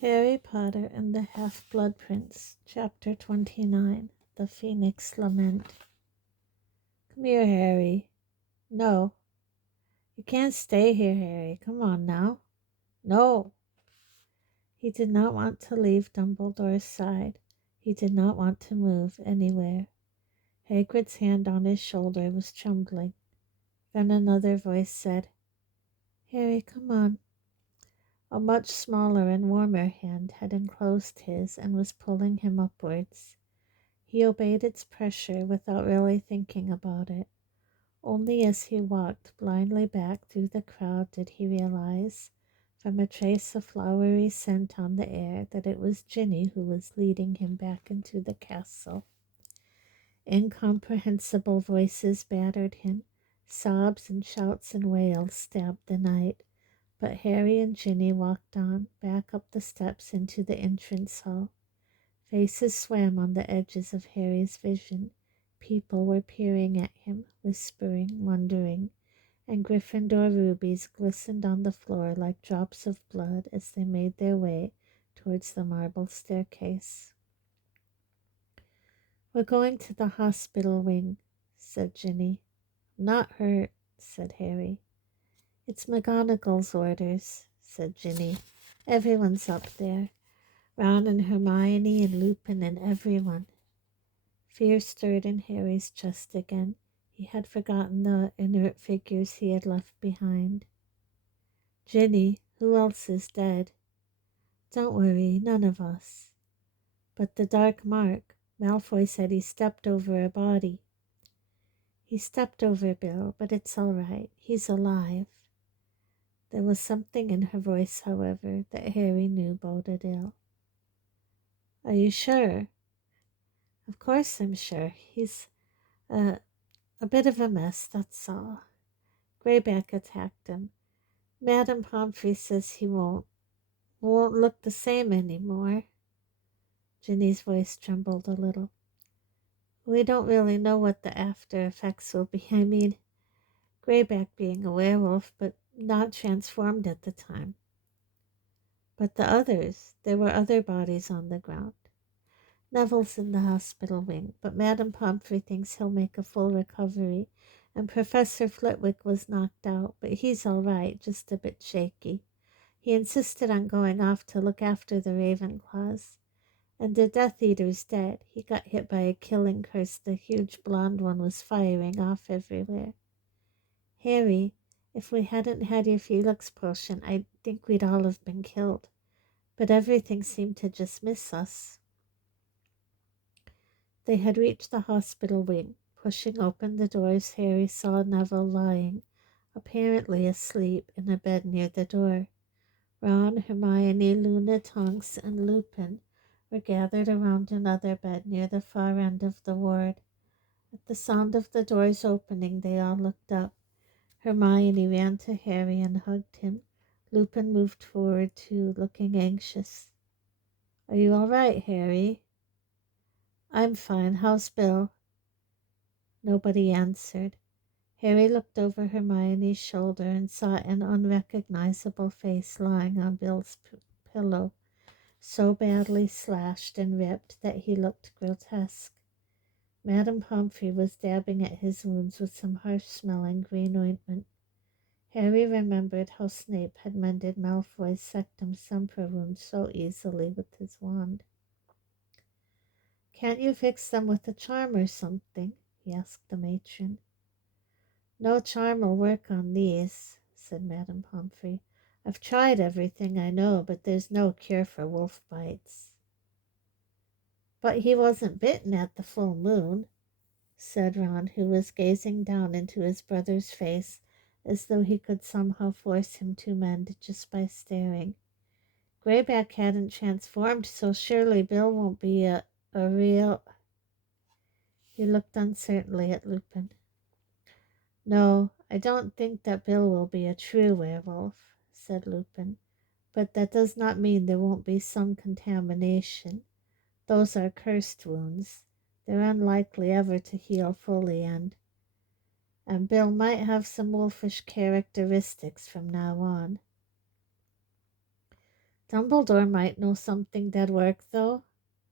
Harry Potter and the Half-Blood Prince, Chapter 29, The Phoenix Lament. Come here, Harry. No, you can't stay here, Harry. Come on now. No. He did not want to leave Dumbledore's side. He did not want to move anywhere. Hagrid's hand on his shoulder was trembling. Then another voice said, Harry, come on. A much smaller and warmer hand had enclosed his and was pulling him upwards. He obeyed its pressure without really thinking about it. Only as he walked blindly back through the crowd did he realize, from a trace of flowery scent on the air, that it was Ginny who was leading him back into the castle. Incomprehensible voices battered him. Sobs and shouts and wails stabbed the night. But Harry and Ginny walked on, back up the steps into the entrance hall. Faces swam on the edges of Harry's vision. People were peering at him, whispering, wondering, and Gryffindor rubies glistened on the floor like drops of blood as they made their way towards the marble staircase. We're going to the hospital wing, said Ginny. Not hurt, said Harry. It's McGonagall's orders, said Ginny. Everyone's up there. Ron and Hermione and Lupin and everyone. Fear stirred in Harry's chest again. He had forgotten the inert figures he had left behind. Ginny, who else is dead? Don't worry, none of us. But the dark mark, Malfoy said he stepped over a body. He stepped over Bill, but it's all right. He's alive. There was something in her voice, however, that Harry knew boded ill. Are you sure? Of course I'm sure. He's a bit of a mess, that's all. Greyback attacked him. Madame Pomfrey says he won't look the same anymore. Ginny's voice trembled a little. We don't really know what the after effects will be. I mean, Greyback being a werewolf, but not transformed at the time. But the others, there were other bodies on the ground. Neville's in the hospital wing, but Madame Pomfrey thinks he'll make a full recovery, and Professor Flitwick was knocked out, but he's all right, just a bit shaky. He insisted on going off to look after the Ravenclaws. And the Death Eater's dead. He got hit by a killing curse the huge blonde one was firing off everywhere. Harry, if we hadn't had your Felix potion, I think we'd all have been killed. But everything seemed to just miss us. They had reached the hospital wing. Pushing open the doors, Harry saw Neville lying, apparently asleep, in a bed near the door. Ron, Hermione, Luna, Tonks, and Lupin were gathered around another bed near the far end of the ward. At the sound of the doors opening, they all looked up. Hermione ran to Harry and hugged him. Lupin moved forward too, looking anxious. Are you all right, Harry? I'm fine. How's Bill? Nobody answered. Harry looked over Hermione's shoulder and saw an unrecognizable face lying on Bill's pillow, so badly slashed and ripped that he looked grotesque. Madame Pomfrey was dabbing at his wounds with some harsh-smelling green ointment. Harry remembered how Snape had mended Malfoy's Sectum Sempra wound so easily with his wand. Can't you fix them with a charm or something? He asked the matron. No charm will work on these, said Madame Pomfrey. I've tried everything I know, but there's no cure for wolf bites. But he wasn't bitten at the full moon, said Ron, who was gazing down into his brother's face as though he could somehow force him to mend just by staring. Greyback hadn't transformed, so surely Bill won't be a real... He looked uncertainly at Lupin. No, I don't think that Bill will be a true werewolf, said Lupin, but that does not mean there won't be some contamination. Those are cursed wounds. They're unlikely ever to heal fully, and Bill might have some wolfish characteristics from now on. Dumbledore might know something that'd work, though,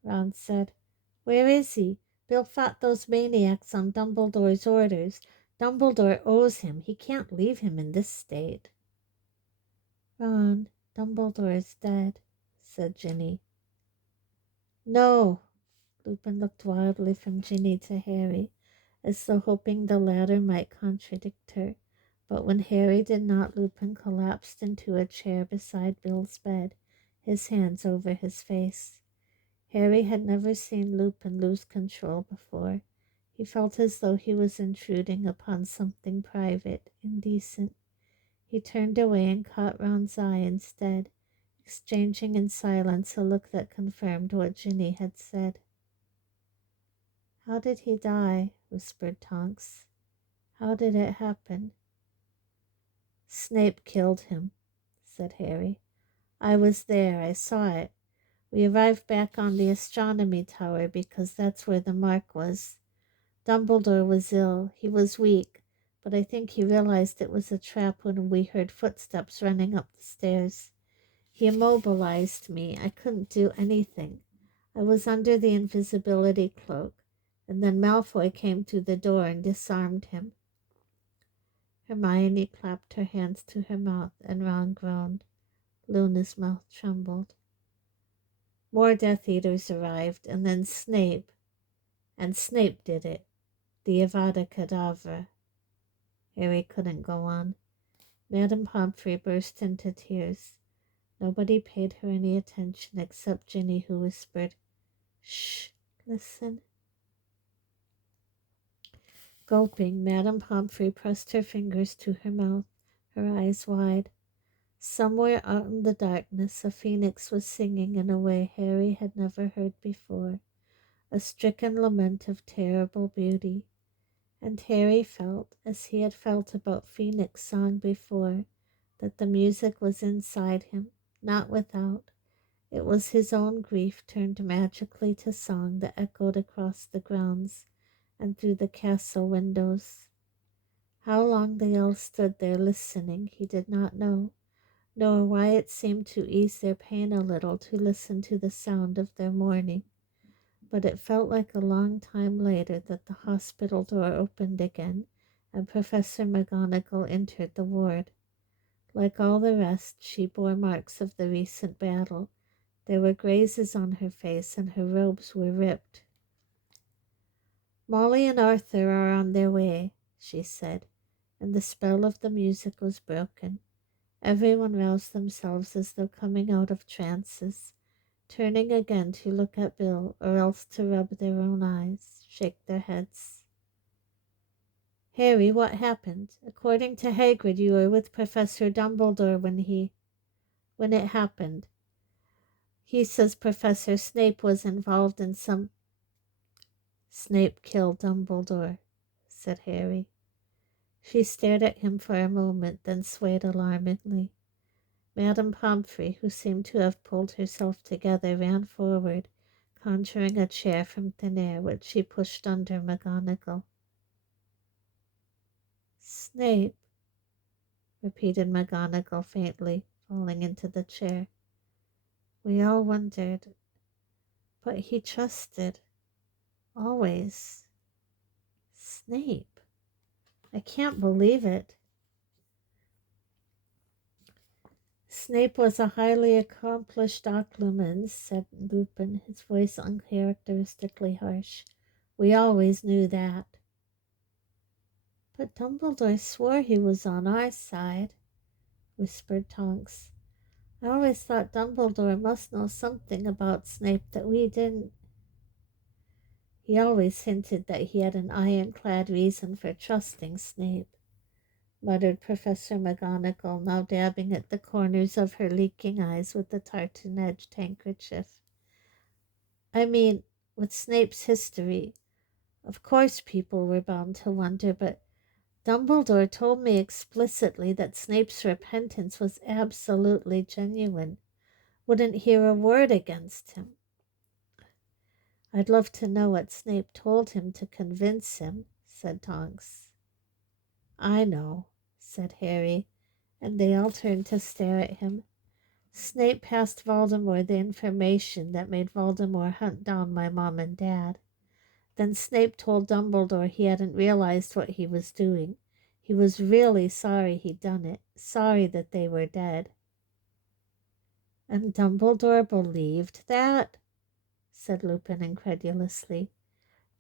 Ron said. Where is he? Bill fought those maniacs on Dumbledore's orders. Dumbledore owes him. He can't leave him in this state. Ron, Dumbledore is dead, said Ginny. No. Lupin looked wildly from Ginny to Harry, as though hoping the latter might contradict her. But when Harry did not, Lupin collapsed into a chair beside Bill's bed, his hands over his face. Harry had never seen Lupin lose control before. He felt as though he was intruding upon something private, indecent. He turned away and caught Ron's eye instead, exchanging in silence a look that confirmed what Ginny had said. How did he die? Whispered Tonks. How did it happen? Snape killed him, said Harry. I was there. I saw it. We arrived back on the astronomy tower because that's where the mark was. Dumbledore was ill. He was weak, but I think he realized it was a trap when we heard footsteps running up the stairs. He immobilized me. I couldn't do anything. I was under the invisibility cloak, and then Malfoy came through the door and disarmed him. Hermione clapped her hands to her mouth, and Ron groaned. Luna's mouth trembled. More Death Eaters arrived, and then Snape. And Snape did it. The Avada Kedavra. Harry couldn't go on. Madame Pomfrey burst into tears. Nobody paid her any attention except Ginny, who whispered, Shh, listen. Gulping, Madame Pomfrey pressed her fingers to her mouth, her eyes wide. Somewhere out in the darkness, a phoenix was singing in a way Harry had never heard before, a stricken lament of terrible beauty. And Harry felt, as he had felt about Phoenix song before, that the music was inside him, not without. It was his own grief turned magically to song that echoed across the grounds and through the castle windows. How long they all stood there listening he did not know, nor why it seemed to ease their pain a little to listen to the sound of their mourning. But it felt like a long time later that the hospital door opened again and Professor McGonagall entered the ward. Like all the rest, she bore marks of the recent battle. There were grazes on her face and her robes were ripped. Molly and Arthur are on their way, she said, and the spell of the music was broken. Everyone roused themselves as though coming out of trances, turning again to look at Bill or else to rub their own eyes, shake their heads. Harry, what happened? According to Hagrid, you were with Professor Dumbledore when it happened. He says Professor Snape was involved in some... Snape killed Dumbledore, said Harry. She stared at him for a moment, then swayed alarmingly. Madame Pomfrey, who seemed to have pulled herself together, ran forward, conjuring a chair from thin air, which she pushed under McGonagall. Snape, repeated McGonagall faintly, falling into the chair. We all wondered, but he trusted, always. Snape. I can't believe it. Snape was a highly accomplished occlumens, said Lupin, his voice uncharacteristically harsh. We always knew that. But Dumbledore swore he was on our side, whispered Tonks. I always thought Dumbledore must know something about Snape that we didn't. He always hinted that he had an ironclad reason for trusting Snape, muttered Professor McGonagall, now dabbing at the corners of her leaking eyes with the tartan-edged handkerchief. I mean, with Snape's history, of course people were bound to wonder, but Dumbledore told me explicitly that Snape's repentance was absolutely genuine. Wouldn't hear a word against him. I'd love to know what Snape told him to convince him, said Tonks. I know, said Harry, and they all turned to stare at him. Snape passed Voldemort the information that made Voldemort hunt down my mom and dad. Then Snape told Dumbledore he hadn't realized what he was doing. He was really sorry he'd done it, sorry that they were dead. And Dumbledore believed that? Said Lupin incredulously.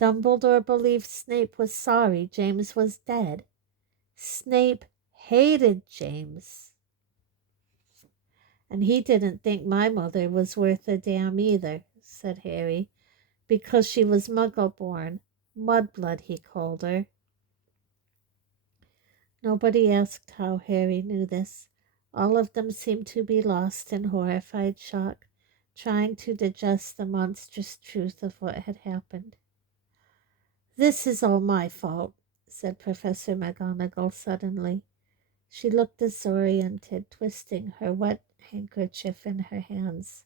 Dumbledore believed Snape was sorry James was dead. Snape hated James. And he didn't think my mother was worth a damn either, said Harry, because she was Muggle-born. Mudblood, he called her. Nobody asked how Harry knew this. All of them seemed to be lost in horrified shock, trying to digest the monstrous truth of what had happened. "This is all my fault," said Professor McGonagall suddenly. She looked disoriented, twisting her wet handkerchief in her hands.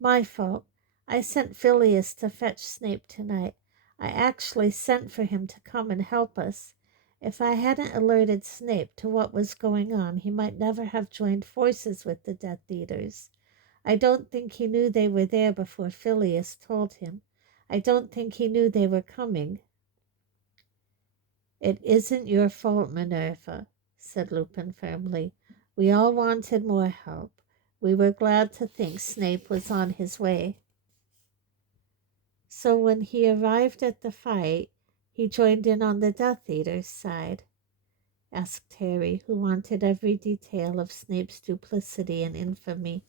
"My fault. I sent Phileas to fetch Snape tonight. I actually sent for him to come and help us. If I hadn't alerted Snape to what was going on, he might never have joined forces with the Death Eaters. I don't think he knew they were there before Phileas told him. I don't think he knew they were coming." "It isn't your fault, Minerva," said Lupin firmly. "We all wanted more help. We were glad to think Snape was on his way." "So when he arrived at the fight, he joined in on the Death Eater's side?" asked Harry, who wanted every detail of Snape's duplicity and infamy,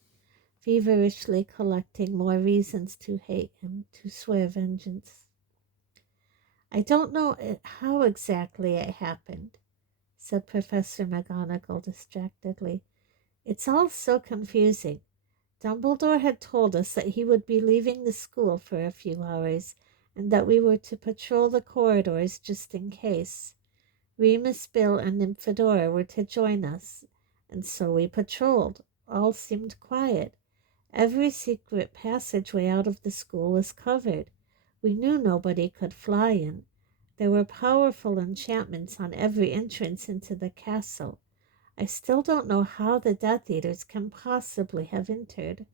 feverishly collecting more reasons to hate him, to swear vengeance. "I don't know how exactly it happened," said Professor McGonagall distractedly. "It's all so confusing. Dumbledore had told us that he would be leaving the school for a few hours, and that we were to patrol the corridors just in case. Remus, Bill, and Nymphadora were to join us, and so we patrolled. All seemed quiet. Every secret passageway out of the school was covered. We knew nobody could fly in. There were powerful enchantments on every entrance into the castle. I still don't know how the Death Eaters can possibly have entered."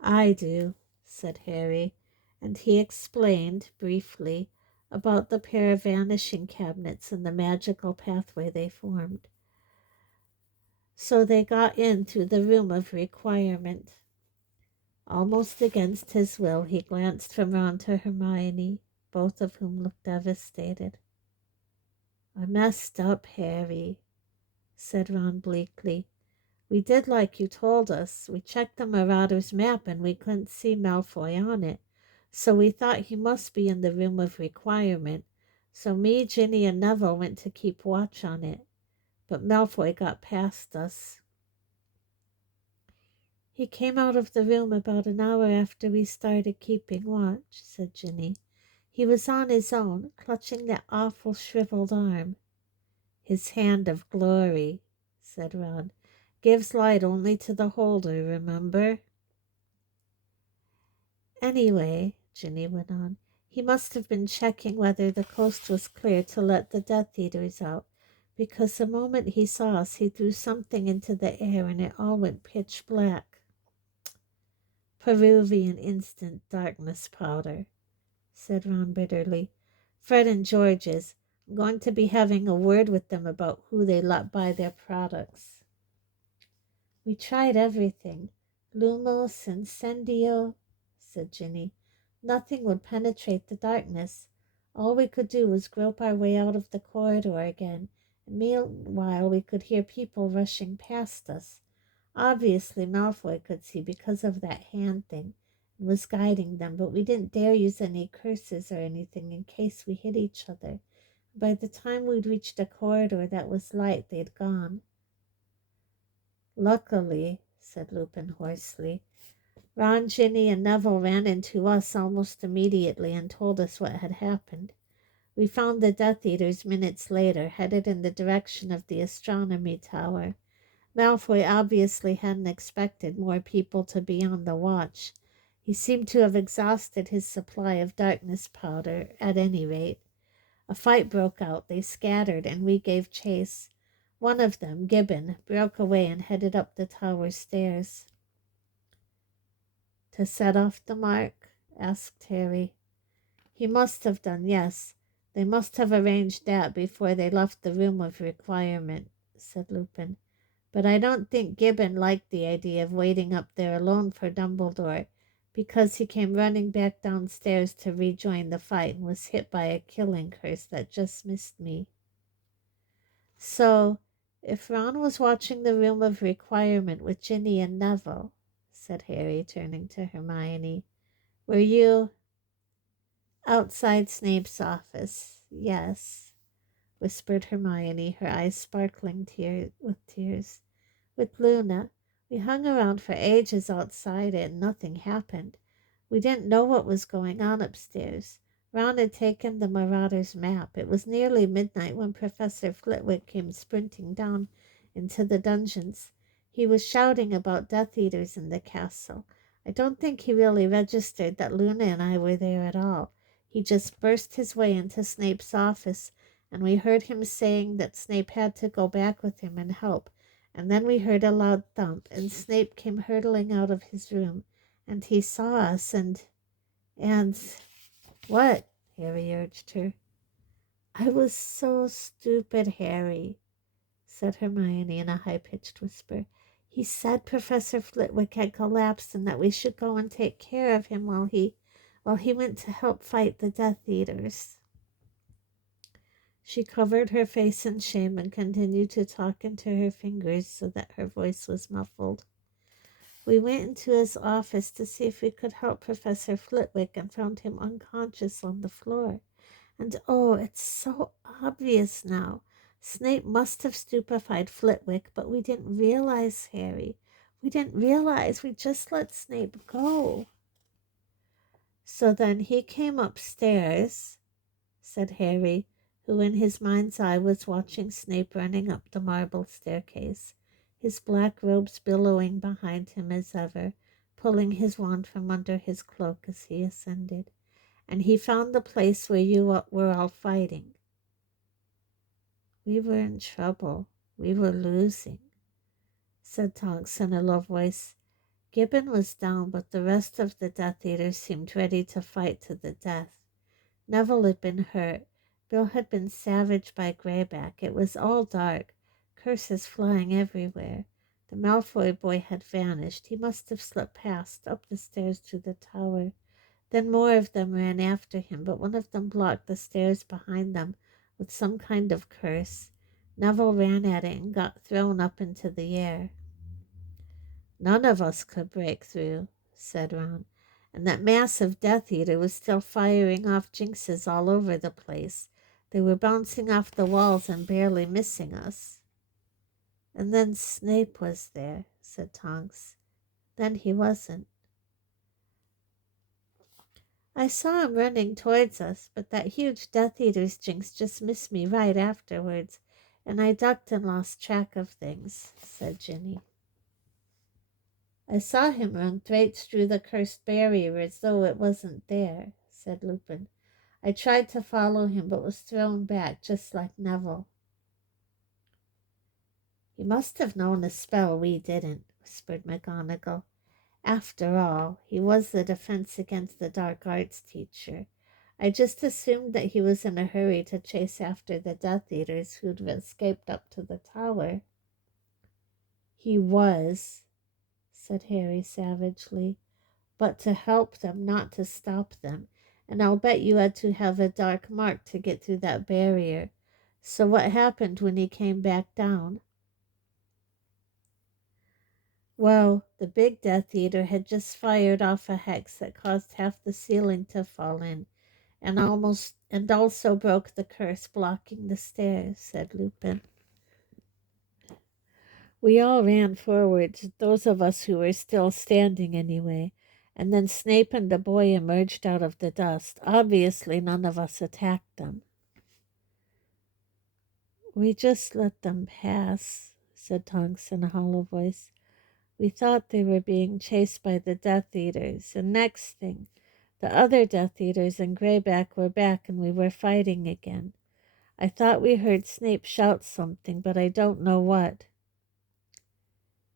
"I do," said Harry, and he explained, briefly, about the pair of vanishing cabinets and the magical pathway they formed. "So they got in through the room of requirement." Almost against his will, he glanced from Ron to Hermione, both of whom looked devastated. "I messed up, Harry," said Ron bleakly. "We did like you told us. We checked the Marauder's map and we couldn't see Malfoy on it. So we thought he must be in the room of requirement. So me, Ginny, and Neville went to keep watch on it. But Malfoy got past us." "He came out of the room about an hour after we started keeping watch," said Ginny. "He was on his own, clutching that awful shriveled arm." "His hand of glory," said Ron. "Gives light only to the holder, remember?" "Anyway," Ginny went on, "he must have been checking whether the coast was clear to let the Death Eaters out, because the moment he saw us, he threw something into the air and it all went pitch black." "Peruvian instant darkness powder," said Ron bitterly. "Fred and George's. I'm going to be having a word with them about who they let buy their products." "We tried everything. Lumos, Incendio," said Ginny. "Nothing would penetrate the darkness. All we could do was grope our way out of the corridor again, and meanwhile we could hear people rushing past us. Obviously Malfoy could see because of that hand thing and was guiding them, but we didn't dare use any curses or anything in case we hit each other. By the time we'd reached a corridor that was light, they'd gone." "Luckily," said Lupin hoarsely, "Ron, Ginny, and Neville ran into us almost immediately and told us what had happened. We found the Death Eaters minutes later, headed in the direction of the astronomy tower. Malfoy obviously hadn't expected more people to be on the watch. He seemed to have exhausted his supply of darkness powder, at any rate. A fight broke out. They scattered, and we gave chase. One of them, Gibbon, broke away and headed up the tower stairs. To set off the mark? Asked Harry. He must have done, yes. They must have arranged that before they left the room of requirement, said Lupin. But I don't think Gibbon liked the idea of waiting up there alone for Dumbledore, because he came running back downstairs to rejoin the fight and was hit by a killing curse that just missed me. So, if Ron was watching the room of requirement with Ginny and Neville, said Harry, turning to Hermione, were you outside Snape's office? Yes, whispered Hermione, her eyes sparkling with tears. With Luna. We hung around for ages outside it and nothing happened. We didn't know what was going on upstairs. Ron had taken the Marauder's map. It was nearly midnight when Professor Flitwick came sprinting down into the dungeons. He was shouting about Death Eaters in the castle. I don't think he really registered that Luna and I were there at all. He just burst his way into Snape's office, and we heard him saying that Snape had to go back with him and help. And then we heard a loud thump, and Snape came hurtling out of his room, and he saw us, and... What? Harry urged her. I was so stupid, Harry, said Hermione in a high-pitched whisper. He said Professor Flitwick had collapsed and that we should go and take care of him while he went to help fight the Death Eaters. She covered her face in shame and continued to talk into her fingers so that her voice was muffled. We went into his office to see if we could help Professor Flitwick and found him unconscious on the floor. And oh, it's so obvious now. Snape must have stupefied Flitwick, but we didn't realize, Harry. We didn't realize. We just let Snape go. So then he came upstairs, said Harry, who in his mind's eye was watching Snape running up the marble staircase, his black robes billowing behind him as ever, pulling his wand from under his cloak as he ascended. And he found the place where you were all fighting. We were in trouble. We were losing, said Tonks in a low voice. Gibbon was down, but the rest of the Death Eaters seemed ready to fight to the death. Neville had been hurt. Bill had been savaged by Greyback. It was all dark, curses flying everywhere. The Malfoy boy had vanished. He must have slipped past, up the stairs to the tower. Then more of them ran after him, but one of them blocked the stairs behind them with some kind of curse. Neville ran at it and got thrown up into the air. None of us could break through, said Ron. And that massive Death Eater was still firing off jinxes all over the place. They were bouncing off the walls and barely missing us. And then Snape was there, said Tonks. Then he wasn't. I saw him running towards us, but that huge Death Eater's jinx just missed me right afterwards, and I ducked and lost track of things, said Ginny. I saw him run straight through the cursed barrier as though it wasn't there, said Lupin. I tried to follow him, but was thrown back, just like Neville. He must have known a spell we didn't, whispered McGonagall. After all, he was the Defense Against the Dark Arts teacher. I just assumed that he was in a hurry to chase after the Death Eaters who'd escaped up to the tower. He was, said Harry savagely, but to help them, not to stop them. And I'll bet you had to have a dark mark to get through that barrier. So what happened when he came back down? Well, the big Death Eater had just fired off a hex that caused half the ceiling to fall in, and also broke the curse blocking the stairs, said Lupin. We all ran forwards, those of us who were still standing anyway, and then Snape and the boy emerged out of the dust. Obviously, none of us attacked them. We just let them pass, said Tonks in a hollow voice. We thought they were being chased by the Death Eaters, and next thing, the other Death Eaters and Greyback were back and we were fighting again. I thought we heard Snape shout something, but I don't know what."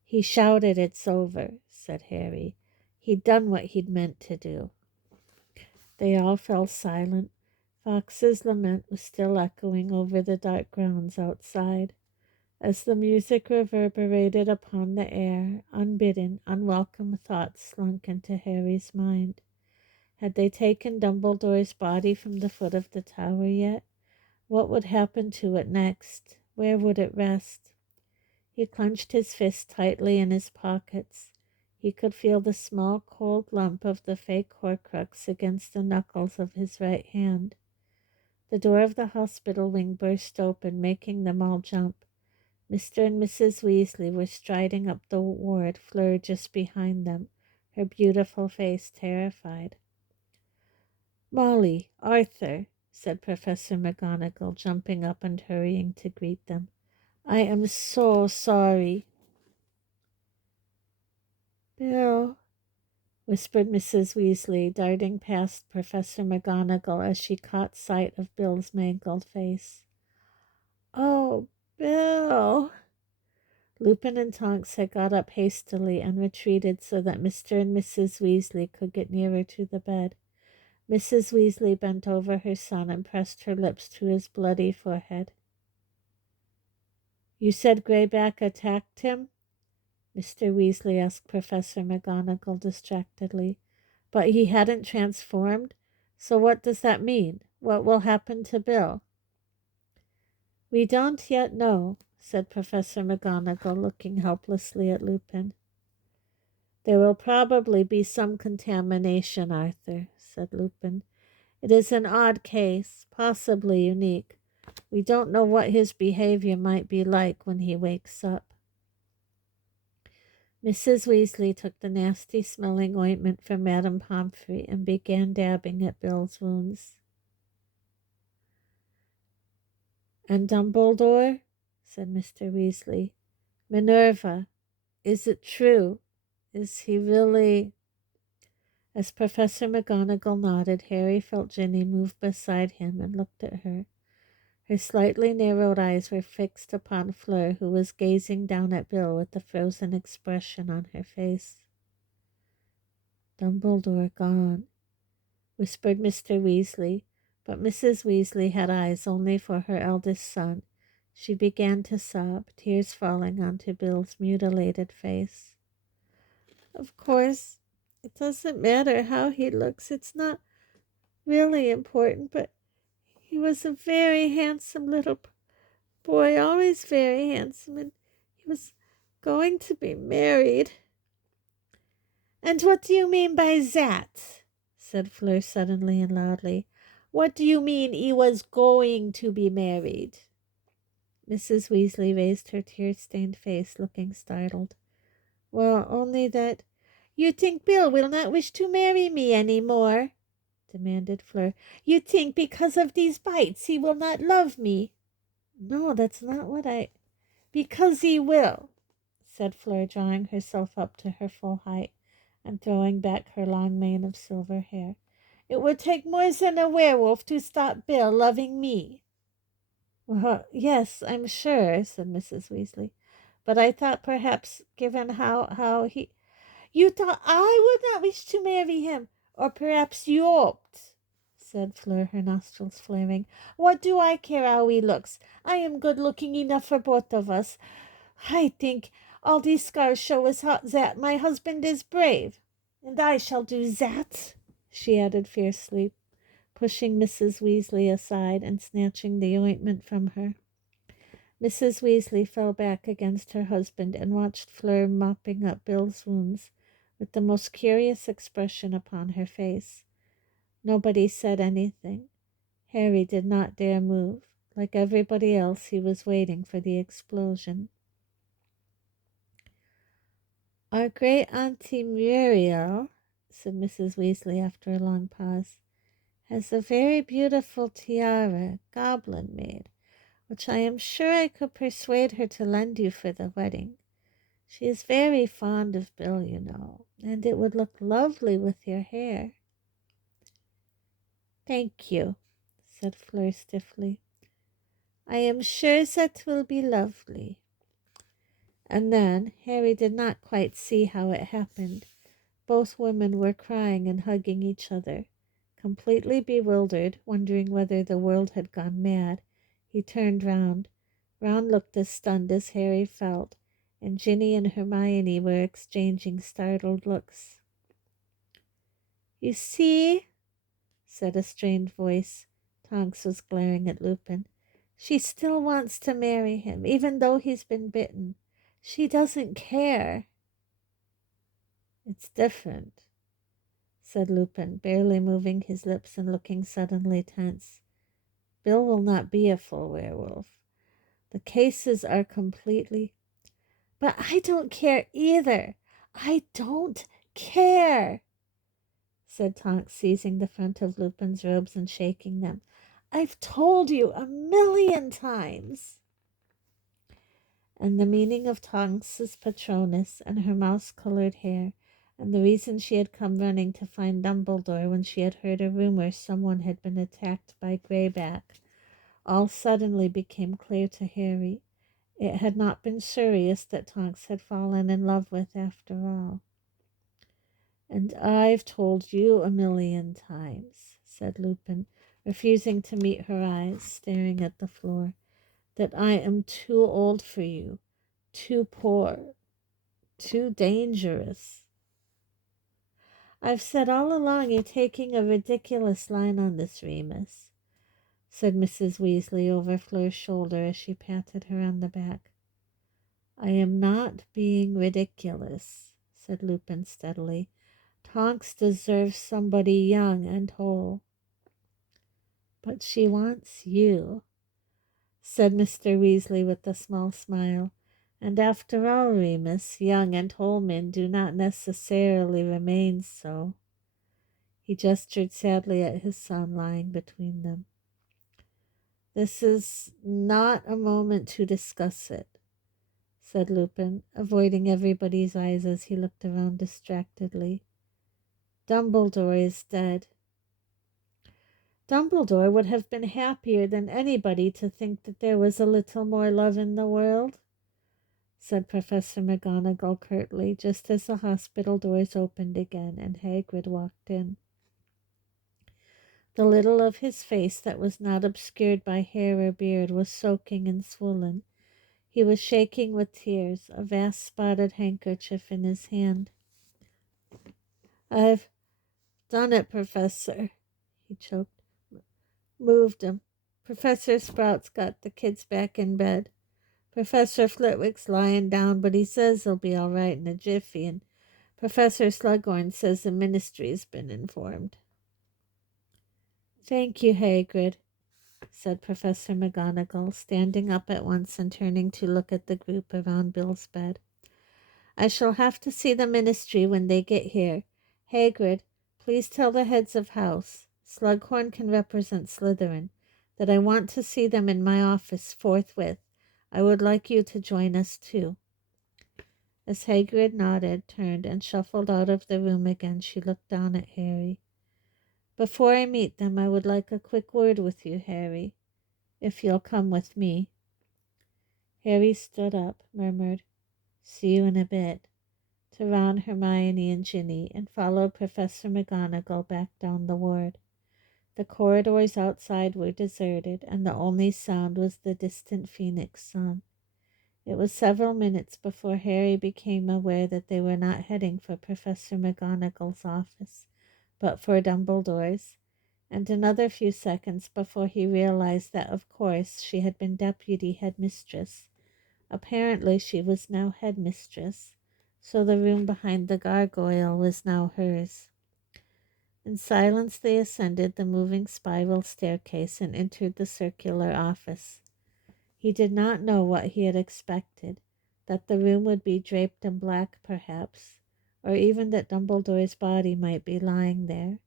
"He shouted it's over," said Harry. "He'd done what he'd meant to do." They all fell silent. Fox's lament was still echoing over the dark grounds outside. As the music reverberated upon the air, unbidden, unwelcome thoughts slunk into Harry's mind. Had they taken Dumbledore's body from the foot of the tower yet? What would happen to it next? Where would it rest? He clenched his fists tightly in his pockets. He could feel the small cold lump of the fake Horcrux against the knuckles of his right hand. The door of the hospital wing burst open, making them all jump. Mr. and Mrs. Weasley were striding up the ward, Fleur just behind them, her beautiful face terrified. "Molly, Arthur," said Professor McGonagall, jumping up and hurrying to greet them. "I am so sorry." "Bill," whispered Mrs. Weasley, darting past Professor McGonagall as she caught sight of Bill's mangled face. "Oh, Bill." Lupin and Tonks had got up hastily and retreated so that Mr. and Mrs. Weasley could get nearer to the bed. Mrs. Weasley bent over her son and pressed her lips to his bloody forehead. "You said Greyback attacked him?" Mr. Weasley asked Professor McGonagall distractedly. "But he hadn't transformed? So what does that mean? What will happen to Bill?" "We don't yet know," said Professor McGonagall, looking helplessly at Lupin. "There will probably be some contamination, Arthur," said Lupin. "It is an odd case, possibly unique. We don't know what his behavior might be like when he wakes up." Mrs. Weasley took the nasty-smelling ointment from Madame Pomfrey and began dabbing at Bill's wounds. "And Dumbledore?" said Mr. Weasley. "Minerva, is it true? Is he really—" As Professor McGonagall nodded, Harry felt Ginny move beside him and looked at her. Her slightly narrowed eyes were fixed upon Fleur, who was gazing down at Bill with a frozen expression on her face. "Dumbledore gone," whispered Mr. Weasley, but Mrs. Weasley had eyes only for her eldest son. She began to sob, tears falling onto Bill's mutilated face. "Of course, it doesn't matter how he looks. It's not really important, but he was a very handsome little boy, always very handsome, and he was going to be married." "And what do you mean by that?" said Fleur suddenly and loudly. "What do you mean he was going to be married?" Mrs. Weasley raised her tear-stained face, looking startled. "Well, only that—" "You think Bill will not wish to marry me any more?" demanded Fleur. "You think because of these bites he will not love me?" "No, that's not what I—" "Because he will," said Fleur, drawing herself up to her full height and throwing back her long mane of silver hair. "It would take more than a werewolf to stop Bill loving me." "Well, yes, I'm sure," said Mrs. Weasley. "But I thought perhaps, given how he—" "You thought I would not wish to marry him, or perhaps you hoped," said Fleur, her nostrils flaring. "What do I care how he looks? I am good-looking enough for both of us. I think all these scars show us that my husband is brave. And I shall do that," she added fiercely, pushing Mrs. Weasley aside and snatching the ointment from her. Mrs. Weasley fell back against her husband and watched Fleur mopping up Bill's wounds with the most curious expression upon her face. Nobody said anything. Harry did not dare move. Like everybody else, he was waiting for the explosion. "Our great Auntie Muriel," said Mrs. Weasley after a long pause, "has a very beautiful tiara, goblin-made, which I am sure I could persuade her to lend you for the wedding. She is very fond of Bill, you know, and it would look lovely with your hair." "Thank you," said Fleur stiffly. I am sure that will be lovely. And then Harry did not quite see how it happened. Both women were crying and hugging each other. Completely bewildered, wondering whether the world had gone mad, he turned round. Ron looked as stunned as Harry felt, and Ginny and Hermione were exchanging startled looks. "You see," said a strained voice. Tonks was glaring at Lupin. "She still wants to marry him, even though he's been bitten. She doesn't care." "It's different," said Lupin, barely moving his lips and looking suddenly tense. "Bill will not be a full werewolf. The cases are completely—" "But I don't care either. I don't care," said Tonks, seizing the front of Lupin's robes and shaking them. "I've told you 1,000,000 times." And the meaning of Tonks's Patronus and her mouse-colored hair, and the reason she had come running to find Dumbledore when she had heard a rumor someone had been attacked by Greyback, all suddenly became clear to Harry. It had not been Sirius that Tonks had fallen in love with after all. "And I've told you 1,000,000 times," said Lupin, refusing to meet her eyes, staring at the floor, "that I am too old for you, too poor, too dangerous." "I've said all along you're taking a ridiculous line on this, Remus," said Mrs. Weasley over Fleur's shoulder as she patted her on the back. "I am not being ridiculous," said Lupin steadily. "Tonks deserves somebody young and whole." "But she wants you," said Mr. Weasley with a small smile. "And after all, Remus, young and whole men do not necessarily remain so." He gestured sadly at his son lying between them. "This is not a moment to discuss it," said Lupin, avoiding everybody's eyes as he looked around distractedly. "Dumbledore is dead." "Dumbledore would have been happier than anybody to think that there was a little more love in the world," said Professor McGonagall curtly, just as the hospital doors opened again and Hagrid walked in. The little of his face that was not obscured by hair or beard was soaking and swollen. He was shaking with tears, a vast spotted handkerchief in his hand. "I've done it, Professor," he choked. "Moved him. Professor Sprout's got the kids back in bed. Professor Flitwick's lying down, but he says he'll be all right in a jiffy, and Professor Slughorn says the ministry's been informed." "Thank you, Hagrid," said Professor McGonagall, standing up at once and turning to look at the group around Bill's bed. "I shall have to see the ministry when they get here. Hagrid, please tell the heads of house, Slughorn can represent Slytherin, that I want to see them in my office forthwith. I would like you to join us too." As Hagrid nodded, turned, and shuffled out of the room again, she looked down at Harry. "Before I meet them, I would like a quick word with you, Harry, if you'll come with me." Harry stood up, murmured, "See you in a bit," to Ron, Hermione, and Ginny, and followed Professor McGonagall back down the ward. The corridors outside were deserted, and the only sound was the distant phoenix song. It was several minutes before Harry became aware that they were not heading for Professor McGonagall's office, but for Dumbledore's, and another few seconds before he realized that, of course, she had been deputy headmistress. Apparently she was now headmistress, so the room behind the gargoyle was now hers. In silence they ascended the moving spiral staircase and entered the circular office. He did not know what he had expected, that the room would be draped in black perhaps, or even that Dumbledore's body might be lying there.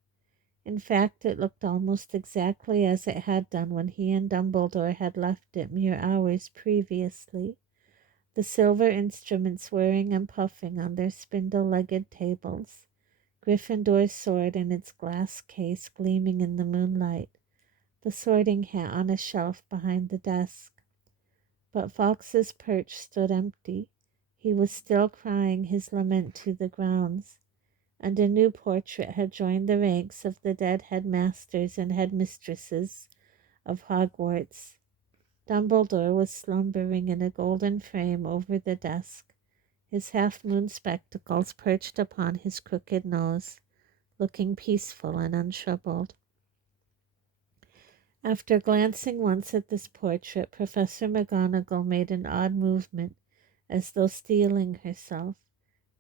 In fact, it looked almost exactly as it had done when he and Dumbledore had left it mere hours previously, the silver instruments whirring and puffing on their spindle-legged tables, Gryffindor's sword in its glass case gleaming in the moonlight, the sorting hat on a shelf behind the desk. But Fox's perch stood empty. He was still crying his lament to the grounds, and a new portrait had joined the ranks of the dead headmasters and headmistresses of Hogwarts. Dumbledore was slumbering in a golden frame over the desk, his half-moon spectacles perched upon his crooked nose, looking peaceful and untroubled. After glancing once at this portrait, Professor McGonagall made an odd movement, as though steeling herself,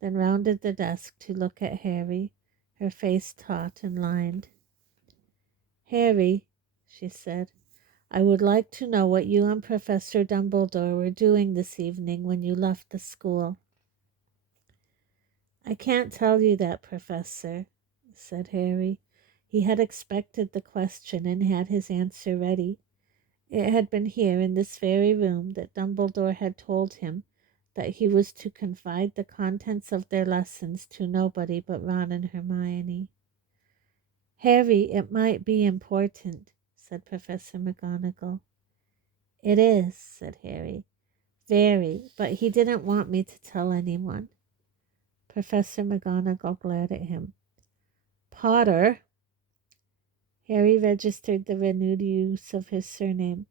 then rounded the desk to look at Harry, her face taut and lined. "Harry," she said, "I would like to know what you and Professor Dumbledore were doing this evening when you left the school." "I can't tell you that, Professor," said Harry. He had expected the question and had his answer ready. It had been here in this very room that Dumbledore had told him that he was to confide the contents of their lessons to nobody but Ron and Hermione. "Harry, it might be important," said Professor McGonagall. "It is," said Harry. "Very, but he didn't want me to tell anyone." Professor McGonagall glared at him. "Potter." Harry registered the renewed use of his surname.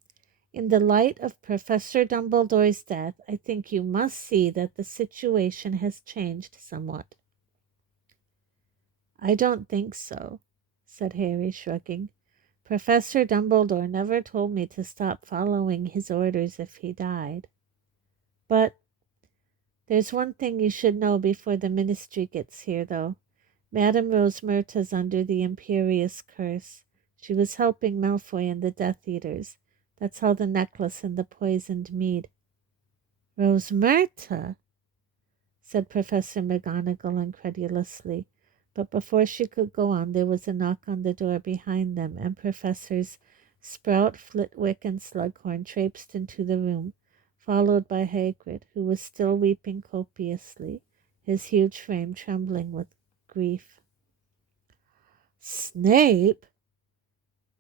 "In the light of Professor Dumbledore's death, I think you must see that the situation has changed somewhat." "I don't think so," said Harry, shrugging. "Professor Dumbledore never told me to stop following his orders if he died. But there's one thing you should know before the ministry gets here, though. Madame Rosmerta's under the Imperious Curse. She was helping Malfoy and the Death Eaters. That's how the necklace and the poisoned mead." "Rosmerta?" said Professor McGonagall incredulously. But before she could go on, there was a knock on the door behind them, and Professors Sprout, Flitwick, and Slughorn traipsed into the room, followed by Hagrid, who was still weeping copiously, his huge frame trembling with grief. "Snape!"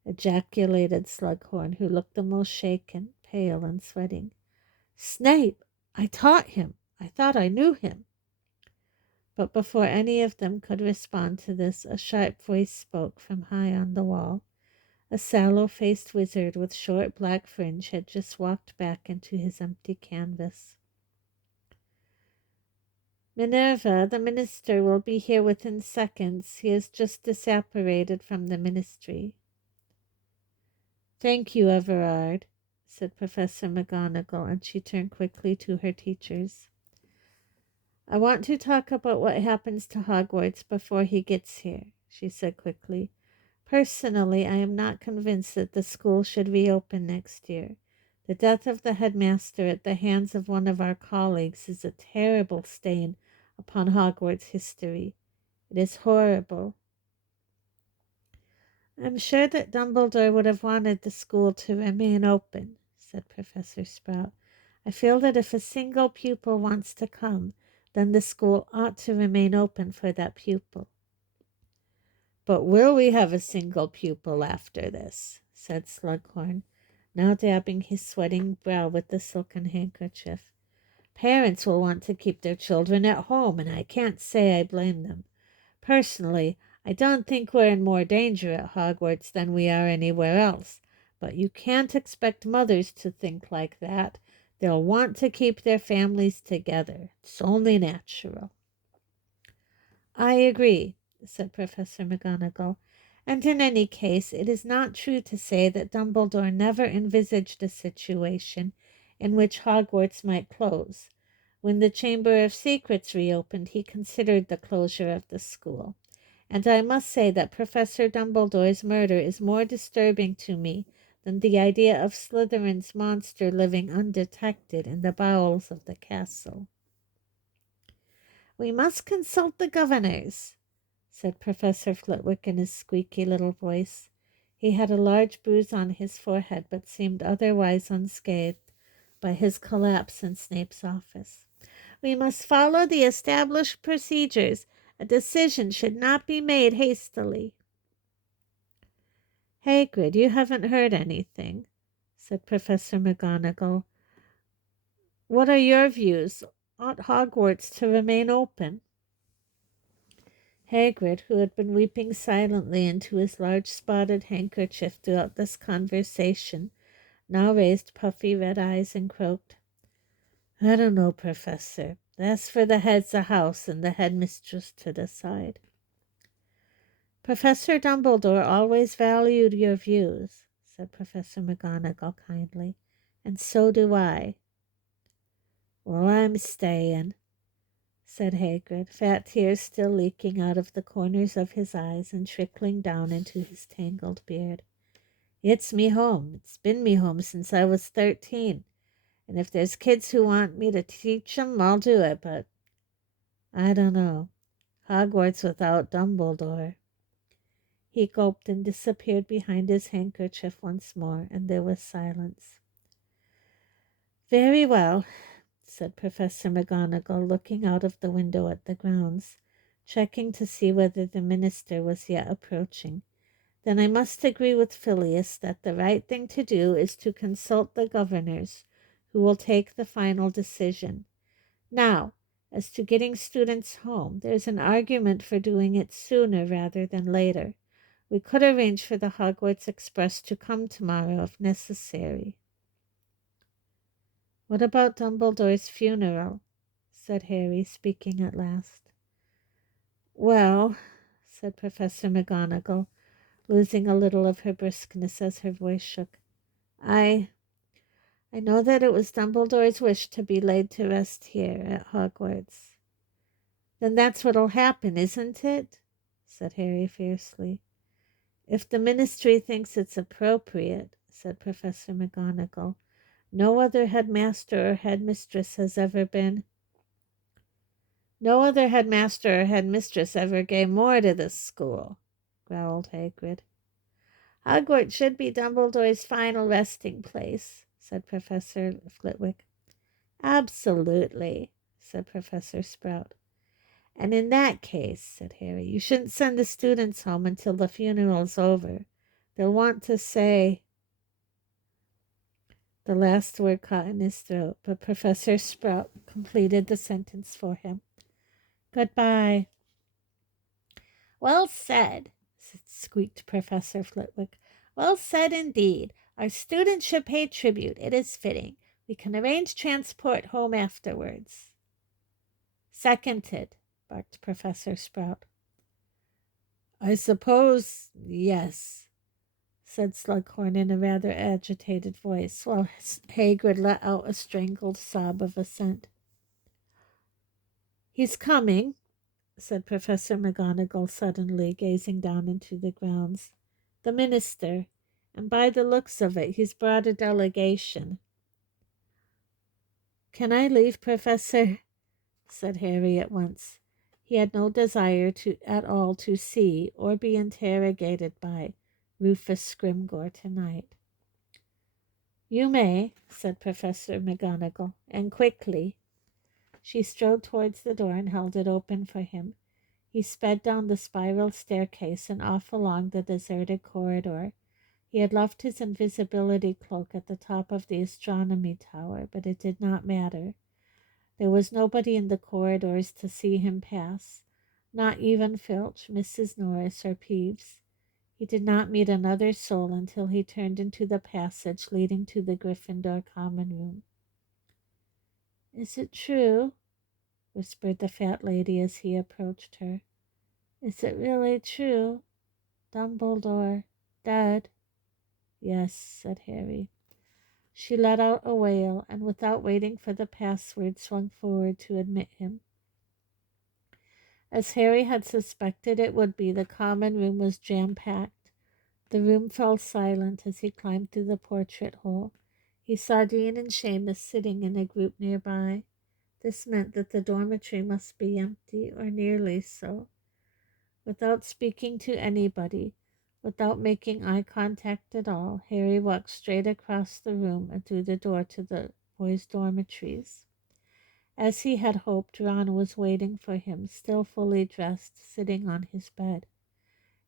ejaculated Slughorn, who looked the most shaken, pale, and sweating. "Snape! I taught him. I thought I knew him." But before any of them could respond to this, a sharp voice spoke from high on the wall. A sallow-faced wizard with short black fringe had just walked back into his empty canvas. "Minerva, the minister, will be here within seconds. He has just disapparated from the ministry." "Thank you, Everard," said Professor McGonagall, and she turned quickly to her teachers. "I want to talk about what happens to Hogwarts before he gets here," she said quickly. "Personally, I am not convinced that the school should reopen next year. The death of the headmaster at the hands of one of our colleagues is a terrible stain upon Hogwarts history. It is horrible." "I'm sure that Dumbledore would have wanted the school to remain open," said Professor Sprout. "I feel that if a single pupil wants to come, then the school ought to remain open for that pupil." "But will we have a single pupil after this?" said Slughorn, now dabbing his sweating brow with the silken handkerchief. "Parents will want to keep their children at home, and I can't say I blame them. Personally, I don't think we're in more danger at Hogwarts than we are anywhere else, but you can't expect mothers to think like that. They'll want to keep their families together. It's only natural." "I agree," said Professor McGonagall. "And in any case, it is not true to say that Dumbledore never envisaged a situation in which Hogwarts might close. When the Chamber of Secrets reopened, he considered the closure of the school. And I must say that Professor Dumbledore's murder is more disturbing to me than the idea of Slytherin's monster living undetected in the bowels of the castle." "We must consult the governors," said Professor Flitwick in his squeaky little voice. He had a large bruise on his forehead, but seemed otherwise unscathed by his collapse in Snape's office. "We must follow the established procedures. A decision should not be made hastily." Hagrid, you haven't heard anything, said Professor McGonagall. What are your views? Ought Hogwarts to remain open? Hagrid, who had been weeping silently into his large spotted handkerchief throughout this conversation, now raised puffy red eyes and croaked, I don't know, Professor. That's for the heads of house and the headmistress to decide. Professor Dumbledore always valued your views, said Professor McGonagall kindly, and so do I. Well, I'm staying, said Hagrid, fat tears still leaking out of the corners of his eyes and trickling down into his tangled beard. It's me home. It's been me home since I was 13. And if there's kids who want me to teach 'em, I'll do it, but I don't know. Hogwarts without Dumbledore. He gulped and disappeared behind his handkerchief once more, and there was silence. Very well, said Professor McGonagall, looking out of the window at the grounds, checking to see whether the minister was yet approaching. Then I must agree with Phileas that the right thing to do is to consult the governors, who will take the final decision. Now, as to getting students home, there's an argument for doing it sooner rather than later. We could arrange for the Hogwarts Express to come tomorrow if necessary. What about Dumbledore's funeral? Said Harry, speaking at last. Well, said Professor McGonagall, losing a little of her briskness as her voice shook, I know that it was Dumbledore's wish to be laid to rest here at Hogwarts. Then that's what'll happen, isn't it? Said Harry fiercely. If the ministry thinks it's appropriate, said Professor McGonagall, no other headmaster or headmistress has ever been. No other headmaster or headmistress ever gave more to this school, growled Hagrid. Hogwarts should be Dumbledore's final resting place, said Professor Flitwick. Absolutely, said Professor Sprout. And in that case, said Harry, you shouldn't send the students home until the funeral's over. They'll want to say... The last word caught in his throat, but Professor Sprout completed the sentence for him. Goodbye. Well said, squeaked Professor Flitwick. Well said indeed. Our students should pay tribute. It is fitting. We can arrange transport home afterwards. Seconded, barked Professor Sprout. I suppose, yes, said Slughorn in a rather agitated voice, while Hagrid let out a strangled sob of assent. He's coming, said Professor McGonagall suddenly, gazing down into the grounds. The minister, and by the looks of it, he's brought a delegation. Can I leave, Professor? Said Harry at once. He had no desire at all to see or be interrogated by Rufus Scrimgeour tonight. You may, said Professor McGonagall, and quickly. She strode towards the door and held it open for him. He sped down the spiral staircase and off along the deserted corridor. He had left his invisibility cloak at the top of the astronomy tower, but it did not matter. There was nobody in the corridors to see him pass, not even Filch, Mrs. Norris, or Peeves. He did not meet another soul until he turned into the passage leading to the Gryffindor common room. Is it true? Whispered the fat lady as he approached her. Is it really true? Dumbledore dead? Yes, said Harry. She let out a wail, and without waiting for the password, swung forward to admit him. As Harry had suspected it would be, the common room was jam-packed. The room fell silent as he climbed through the portrait hole. He saw Dean and Seamus sitting in a group nearby. This meant that the dormitory must be empty, or nearly so. Without speaking to anybody, without making eye contact at all, Harry walked straight across the room and through the door to the boys' dormitories. As he had hoped, Ron was waiting for him, still fully dressed, sitting on his bed.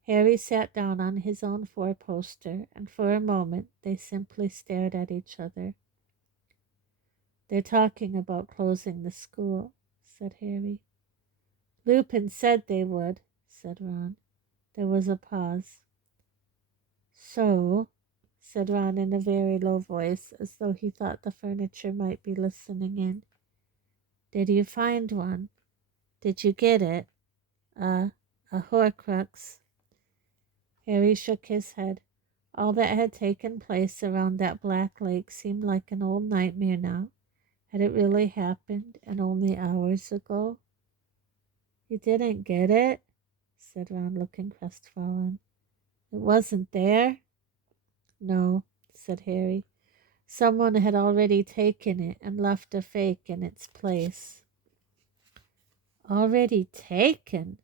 Harry sat down on his own four-poster, and for a moment they simply stared at each other. "They're talking about closing the school," said Harry. "Lupin said they would," said Ron. There was a pause. "So," said Ron in a very low voice, as though he thought the furniture might be listening in, "did you find one? Did you get it? A Horcrux?" Harry shook his head. All that had taken place around that black lake seemed like an old nightmare now. Had it really happened, and only hours ago? "You didn't get it?" said Ron, looking crestfallen. "It wasn't there?" "No," said Harry. "Someone had already taken it and left a fake in its place." "Already taken?"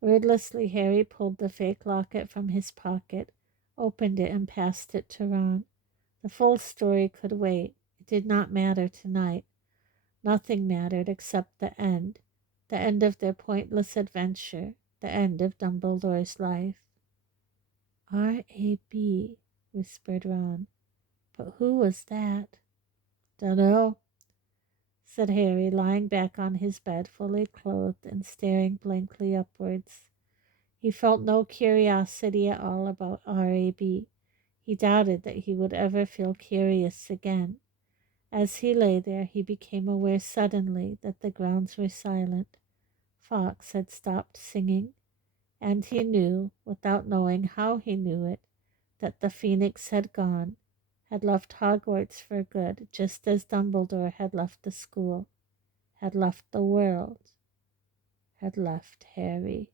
Wordlessly, Harry pulled the fake locket from his pocket, opened it, and passed it to Ron. The full story could wait. It did not matter tonight. Nothing mattered except the end of their pointless adventure, the end of Dumbledore's life. "R.A.B.," whispered Ron. "But who was that?" "Dunno," said Harry, lying back on his bed, fully clothed and staring blankly upwards. He felt no curiosity at all about R.A.B. He doubted that he would ever feel curious again. As he lay there, he became aware suddenly that the grounds were silent. Fox had stopped singing, and he knew, without knowing how he knew it, that the Phoenix had gone, had left Hogwarts for good, just as Dumbledore had left the school, had left the world, had left Harry.